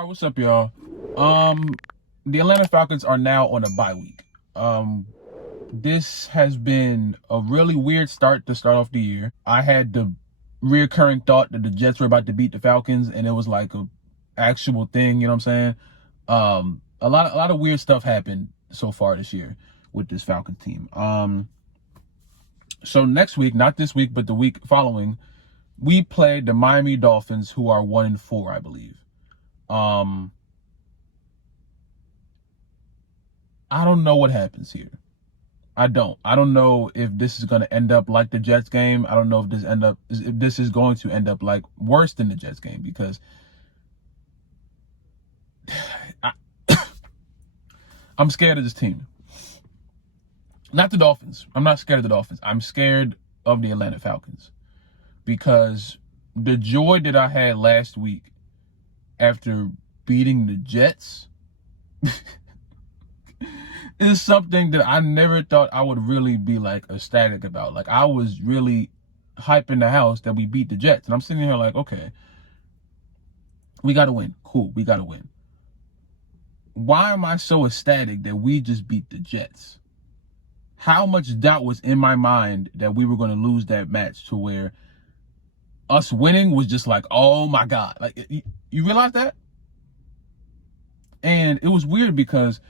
All right, what's up, y'all? The Atlanta Falcons are now on a bye week. This has been a really weird start to start off the year. I had the reoccurring thought that the Jets were about to beat the Falcons, and it was like a actual thing. You know what I'm saying? A lot of weird stuff happened so far this year with this Falcons team. So next week, not this week, but the week following, we played the Miami Dolphins, who are 1-4, I believe. I don't know what happens here. I don't know if this is going to end up like the Jets game. I don't know if this is going to end up like worse than the Jets game, because I'm scared of this team. Not the Dolphins. I'm not scared of the Dolphins. I'm scared of the Atlanta Falcons, because the joy that I had last week after beating the Jets is something that I never thought I would really be like ecstatic about. Like, I was really hyping the house that we beat the Jets, and I'm sitting here like, okay, we got to win. Cool, we got to win. Why am I so ecstatic that we just beat the Jets? How much doubt was in my mind that we were going to lose that match to where us winning was just like, oh my God. Like, you realize that? And it was weird because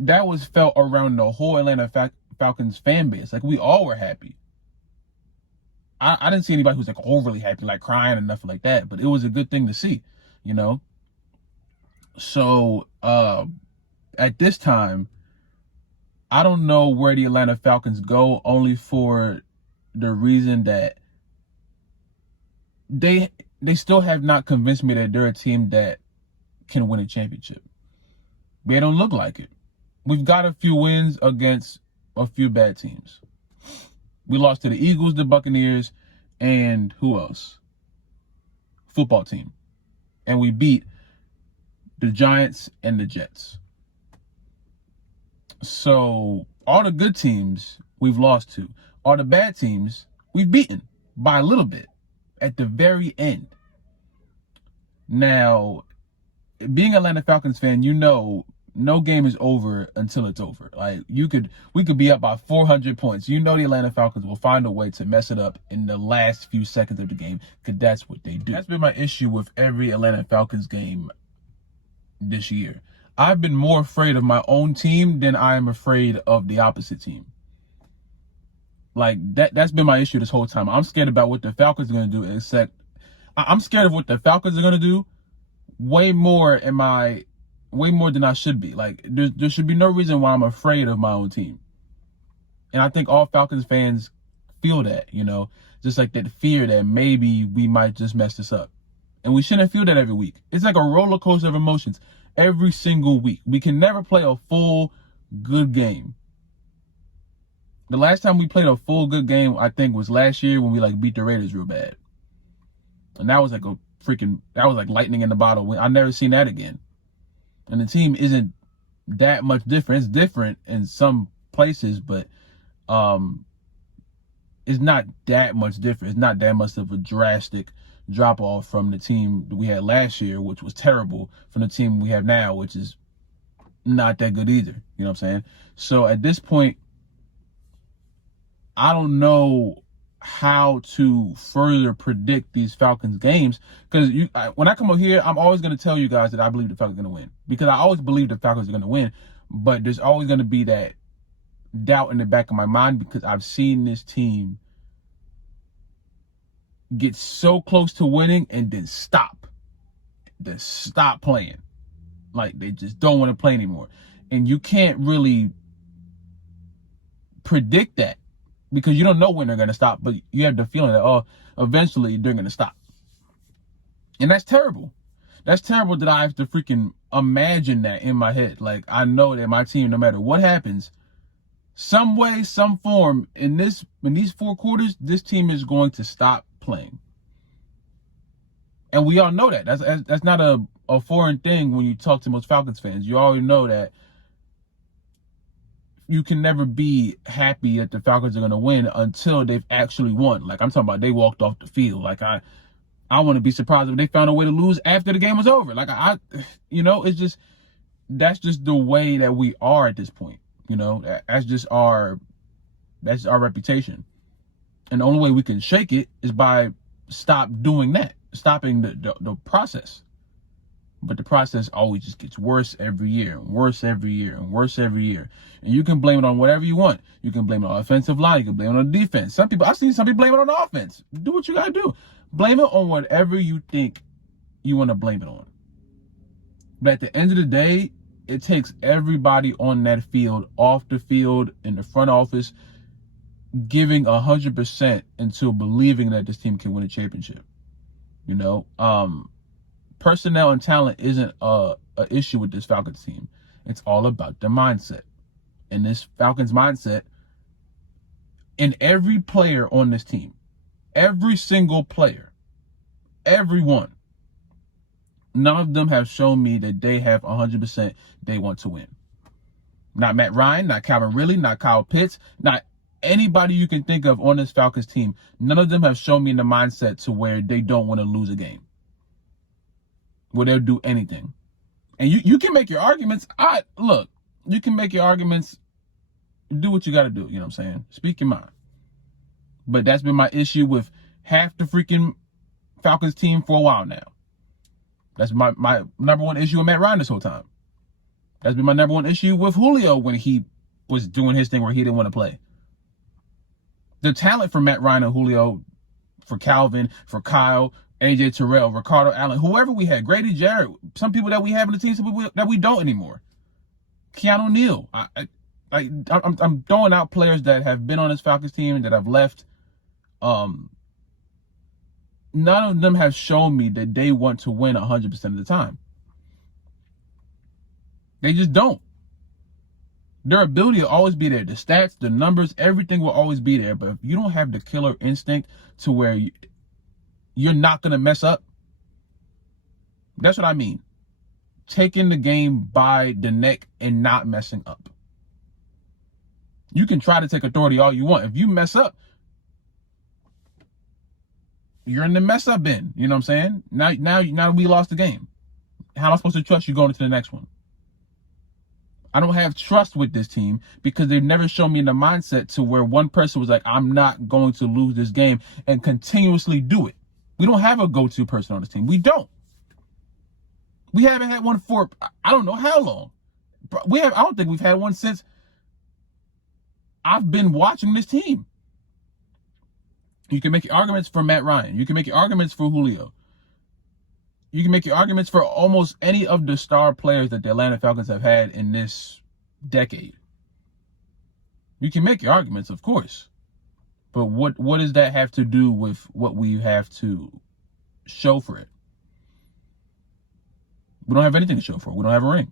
that was felt around the whole Atlanta Falcons fan base. Like, we all were happy. I didn't see anybody who's like overly happy, like crying or nothing like that, but it was a good thing to see, you know? So, at this time, I don't know where the Atlanta Falcons go, only for the reason that they still have not convinced me that they're a team that can win a championship. They don't look like it. We've got a few wins against a few bad teams. We lost to the Eagles, the Buccaneers, and who else? Football team. And we beat the Giants and the Jets. So all the good teams we've lost to. All the bad teams we've beaten by a little bit at the very end. Now, being an Atlanta Falcons fan, you know, no game is over until it's over. Like, we could be up by 400 points. You know, the Atlanta Falcons will find a way to mess it up in the last few seconds of the game, because that's what they do. That's been my issue with every Atlanta Falcons game this year. I've been more afraid of my own team than I am afraid of the opposite team. Like, that's been my issue this whole time. I'm scared about what the Falcons are going to do, except I'm scared of what the Falcons are going to do way more than I should be. Like, there should be no reason why I'm afraid of my own team. And I think all Falcons fans feel that, you know, just like that fear that maybe we might just mess this up. And we shouldn't feel that every week. It's like a roller coaster of emotions every single week. We can never play a full good game. The last time we played a full good game, I think, was last year when we like beat the Raiders real bad. And that was like lightning in the bottle. I've never seen that again. And the team isn't that much different. It's different in some places, but it's not that much different. It's not that much of a drastic drop off from the team that we had last year, which was terrible, from the team we have now, which is not that good either. You know what I'm saying? So at this point, I don't know how to further predict these Falcons games, because when I come up here, I'm always going to tell you guys that I believe the Falcons are going to win, because I always believe the Falcons are going to win, but there's always going to be that doubt in the back of my mind, because I've seen this team get so close to winning and then stop playing. Like, they just don't want to play anymore. And you can't really predict that, because you don't know when they're going to stop, but you have the feeling that, oh, eventually they're going to stop. And that's terrible. That's terrible that I have to freaking imagine that in my head. Like, I know that my team, no matter what happens, some way, some form, in these 4 quarters, this team is going to stop playing. And we all know that. That's not a foreign thing when you talk to most Falcons fans. You already know that you can never be happy that the Falcons are going to win until they've actually won. Like, I'm talking about they walked off the field. Like, I wouldn't be surprised if they found a way to lose after the game was over. Like, it's just, that's just the way that we are at this point. That's our reputation. And the only way we can shake it is by stopping the process. But the process always just gets worse every year, and worse every year, and worse every year. And you can blame it on whatever you want. You can blame it on the offensive line. You can blame it on the defense. I've seen some people blame it on the offense. Do what you got to do. Blame it on whatever you think you want to blame it on. But at the end of the day, it takes everybody on that field, off the field, in the front office, giving 100% into believing that this team can win a championship. Personnel and talent isn't a issue with this Falcons team. It's all about the mindset. And this Falcons mindset, in every player on this team, every single player, everyone, none of them have shown me that they have 100% they want to win. Not Matt Ryan, not Calvin Ridley, not Kyle Pitts, not anybody you can think of on this Falcons team. None of them have shown me in the mindset to where they don't want to lose a game, where they'll do anything. And you can make your arguments. You can make your arguments. Do what you got to do. You know what I'm saying? Speak your mind. But that's been my issue with half the freaking Falcons team for a while now. That's my number one issue with Matt Ryan this whole time. That's been my number one issue with Julio when he was doing his thing where he didn't want to play. The talent for Matt Ryan and Julio, for Calvin, for Kyle, AJ Terrell, Ricardo Allen, whoever we had, Grady Jarrett, some people that we have in the team, some people that we don't anymore. Keanu Neal. I'm throwing out players that have been on this Falcons team and that have left. None of them have shown me that they want to win 100% of the time. They just don't. Their ability will always be there. The stats, the numbers, everything will always be there. But if you don't have the killer instinct to where you're not going to mess up, that's what I mean. Taking the game by the neck and not messing up. You can try to take authority all you want. If you mess up, you're in the mess up bin. You know what I'm saying? Now we lost the game. How am I supposed to trust you going into the next one? I don't have trust with this team because they've never shown me in the mindset to where one person was like, I'm not going to lose this game, and continuously do it. We don't have a go-to person on this team. We don't. We haven't had one for, I don't know how long. I don't think we've had one since I've been watching this team. You can make your arguments for Matt Ryan. You can make your arguments for Julio. You can make your arguments for almost any of the star players that the Atlanta Falcons have had in this decade. You can make your arguments, of course. But what does that have to do with what we have to show for it? We don't have anything to show for it. We don't have a ring.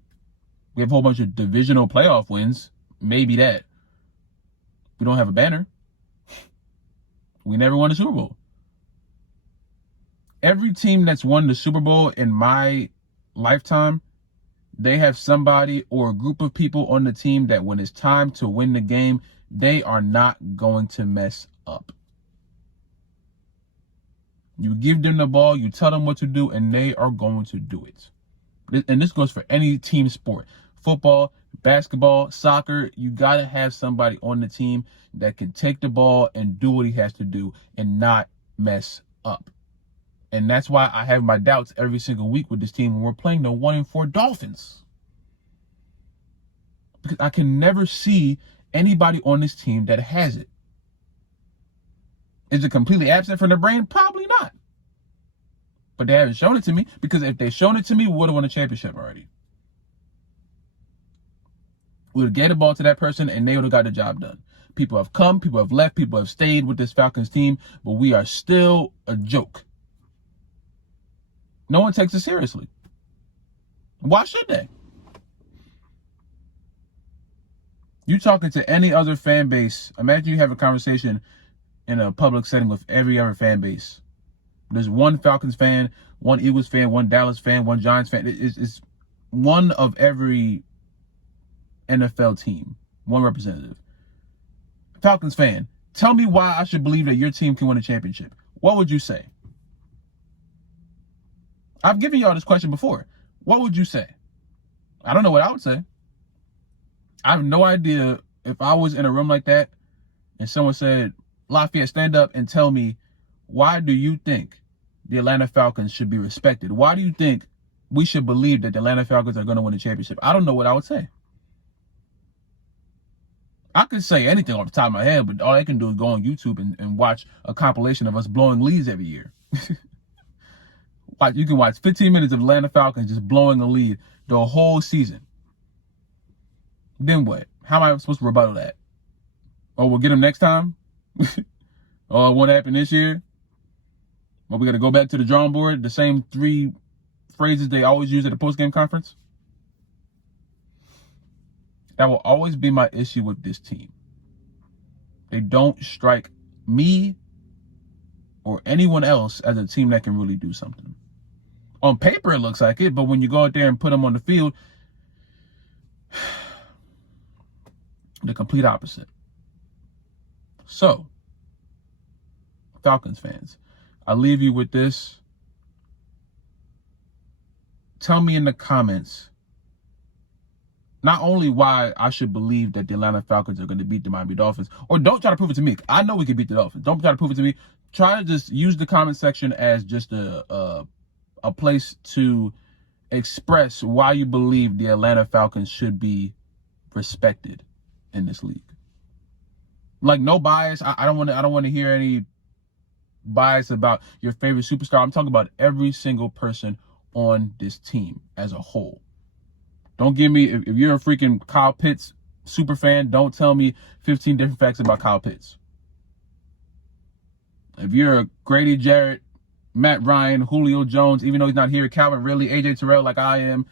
We have a whole bunch of divisional playoff wins. Maybe that. We don't have a banner. We never won a Super Bowl. Every team that's won the Super Bowl in my lifetime, they have somebody or a group of people on the team that when it's time to win the game, they are not going to mess up. You give them the ball, you tell them what to do, and they are going to do it. And this goes for any team sport. Football, basketball, soccer, you got to have somebody on the team that can take the ball and do what he has to do and not mess up. And that's why I have my doubts every single week with this team when we're playing the 1-4 Dolphins. Because I can never see anybody on this team that has it. Is it completely absent from their brain? Probably not. But they haven't shown it to me, because if they'd shown it to me, we would have won a championship already. We would have gave the ball to that person and they would have got the job done. People have come, people have left, people have stayed with this Falcons team, but we are still a joke. No one takes it seriously. Why should they? You talking to any other fan base, imagine you have a conversation in a public setting with every other fan base. There's one Falcons fan, one Eagles fan, one Dallas fan, one Giants fan. It's one of every NFL team, one representative. Falcons fan, tell me why I should believe that your team can win a championship. What would you say? I've given y'all this question before. What would you say? I don't know what I would say. I have no idea if I was in a room like that and someone said, Lafayette, stand up and tell me, why do you think the Atlanta Falcons should be respected? Why do you think we should believe that the Atlanta Falcons are going to win the championship? I don't know what I would say. I could say anything off the top of my head, but all I can do is go on YouTube and watch a compilation of us blowing leads every year. You can watch 15 minutes of Atlanta Falcons just blowing a lead the whole season. Then what? How am I supposed to rebuttal that? Oh, we'll get them next time? Oh, it won't happen this year? Well, we got to go back to the drawing board, the same 3 phrases they always use at the post-game conference? That will always be my issue with this team. They don't strike me or anyone else as a team that can really do something. On paper, it looks like it, but when you go out there and put them on the field, the complete opposite. So, Falcons fans, I leave you with this. Tell me in the comments not only why I should believe that the Atlanta Falcons are going to beat the Miami Dolphins, or don't try to prove it to me. I know we can beat the Dolphins. Don't try to prove it to me. Try to just use the comment section as just a place to express why you believe the Atlanta Falcons should be respected in this league. Like, no bias. I don't want to hear any bias about your favorite superstar. I'm talking about every single person on this team as a whole. Don't give me, if you're a freaking Kyle Pitts super fan, don't tell me 15 different facts about Kyle Pitts. If you're a Grady Jarrett, Matt Ryan, Julio Jones, even though he's not here, Calvin Ridley, AJ Terrell like I am,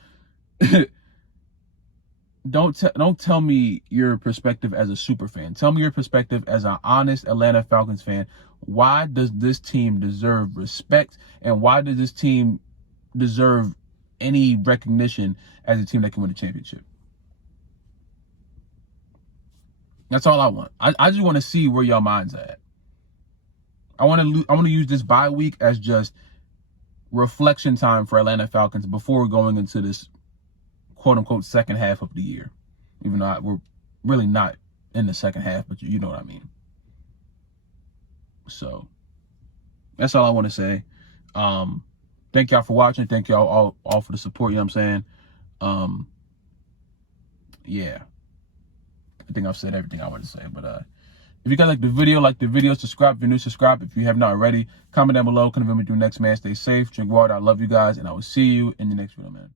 don't tell me your perspective as a super fan. Tell me your perspective as an honest Atlanta Falcons fan. Why does this team deserve respect, and why does this team deserve any recognition as a team that can win a championship? That's all I want. I just want to see where your mind's at. I want to use this bye week as just reflection time for Atlanta Falcons before going into this quote unquote second half of the year. Even though we're really not in the second half, but you know what I mean. So that's all I want to say. Thank y'all for watching. Thank y'all all for the support, you know what I'm saying? Yeah. I think I've said everything I want to say, but if you guys like the video, subscribe if you're new, subscribe if you have not already. Comment down below, condemn me, do next, man. Stay safe, drink water. I love you guys, and I will see you in the next video, man.